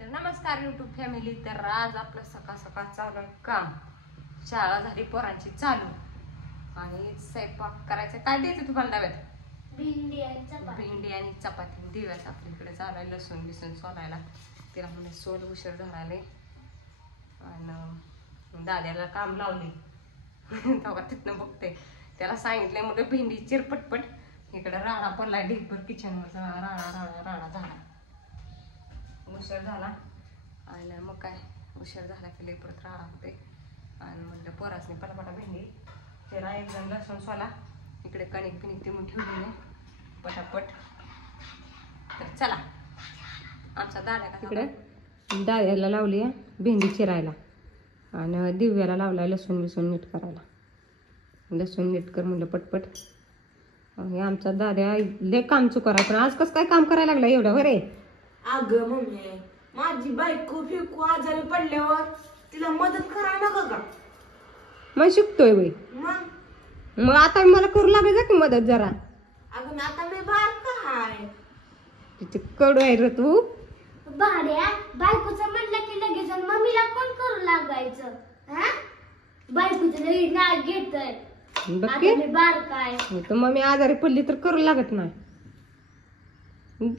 तर नमस्कार YouTube family. तर आज आपलं सकाळ सकाळ चालू काम, शाळा झाली पोरांची चालू आणि स्वयंपाक करायचं. काय द्यायचं तुम्हाला डब्यात? भेंडी आणि चपाती. दिव्याच आपल्याकडे चालू, लसूण बिसून सोलायला. तिला म्हणजे सोल उशीर झाला आणि दाद्याला काम लावले तेव्हा तिथनं बघते. त्याला सांगितलंय मग भेंडी चिर पटपट. इकडे राडा पडलाय ढीकभर किचनवर, राडा झाला. उशीर झाला आणि मग काय उशीर झाला की लई परत राडा होते. आणि म्हणलं पोरासनी पटापटा भेंडी चिरा, एक जण लसूण सोला, इकडे कणिक बिणिक ती म्हणून ठेवली नाही पटापट. तर चला, आमचा दादा तिकडे दाद्याला लावली भेंडी चिरायला आणि दिव्याला लावलाय लसूण बिसून नीट करायला. लसूण नीट कर म्हणलं पटपट. आणि आमचा दाद्या लय काम चुकाराय, पण आज कसं काय काम करायला लागला एवढं बरे? अगं मम्मी, माझी बायको फिकू आजारी पडल्यावर तिला मदत करायला नको का? मग शिकतोय बाई. मग आता मला करू लागायचं की मदत जरा. अगं आता मी बाहेर काय तिथे कडू आहे रे तू. भाड्या बायकोचं म्हटलं की लगेच मम्मीला कोण करू लागायचं? बायकोचं लगेच नाक घेतय. बघ बार काय तर मग मी आजारी पडली तर करू लागत नाही.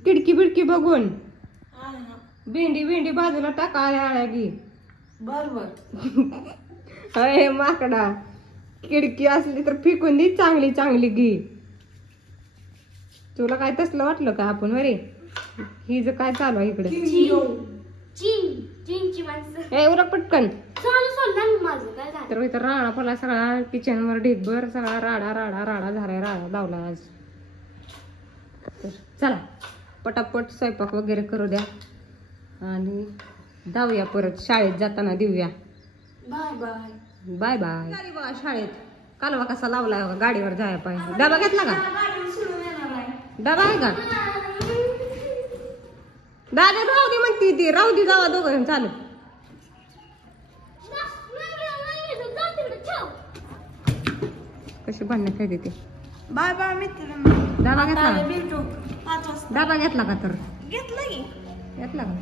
खिडकी बिडकी बघून भेंडी भेंडी बाजूला टाका आळ्या गी. बरोबर अरे माकडा, खिडकी असली तर फेकून दे चांगली चांगली घे. तुला काय तसलं वाटलं का आपण बरे? ही ज काय चालू आहे इकडे? चीनची माणसं एवढं पटकन माझं काय झालं? तर इथं राडा पडला सगळा किचनवर ढीकभर, सगळा राडा राडा राडा झालाय. राडा लावला आज. तर चला पटापट स्वयंपाक वगैरे करू द्या आणि जाऊया परत शाळेत जाताना. दिव्या बाय बाय बाय बाय. अरे बा, शाळेत कालवा कसा लावलाय गाडीवर जायला पाहिजे. डबा घेतला का? डबा आहे का? दादा राहू दे म्हणती ती, राहू दे, जावा दोघं चालत. कशी भांडणं खेळते ते. बाय बाय मित्रांनो. डबा घेतला का? भेटू 5 वाजता. डबा घेतला का? तर घेतला की घेतला का?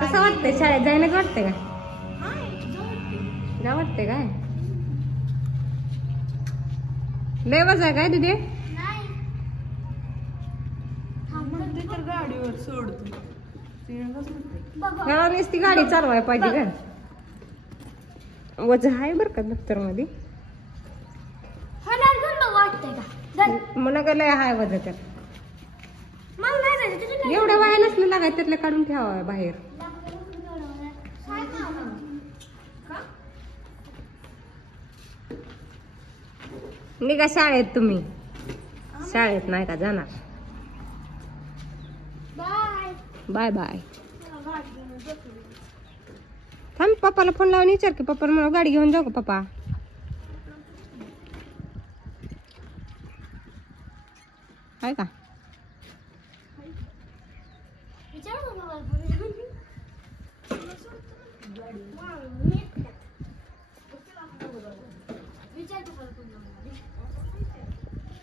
कसं वाटतंय शाळेत जायलाच वाटतंय का? जा वाटतंय काय? लय वज आहे काय तुझे? तर गाडीवर सोडतो. घराला नुसती गाडी चालवाय पाहिजे का? वज आहे बरं का दफ्तर मध्ये. मला लय हाय वज. तर एवढ्या वाया नसलं लागाय त्यातलं काढून ठेवा बाहेर. निघा शाळेत. तुम्ही शाळेत नाही का जाणार? Bye bye. थांब, पप्पाला फोन लावून विचार की पप्पा मला गाडी घेऊन जाऊ का पप्पा? आहे का?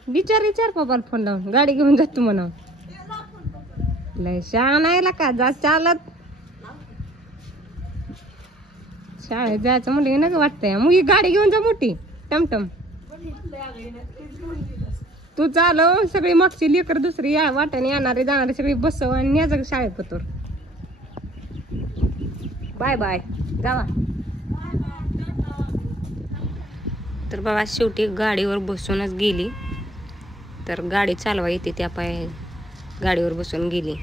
विचार पप्पाला फोन लावून गाडी घेऊन जातो म्हणा. लय शाळा नाही का? जा चालत. शाळेत जायचं म्हणलं ना वाटतंय. मग ही गाडी घेऊन जा मोठी टमटम. तू चालव, सगळी मागची लेकर दुसरी या वाट्याने येणारे जाणारे सगळी बसव आणि न्यायचं शाळेत पतोर. बाय बाय, जावा. तर बाबा शेवटी गाडीवर बसूनच गेली. तर गाडी चालवा येते त्या पाय गाडीवर बसून गेली.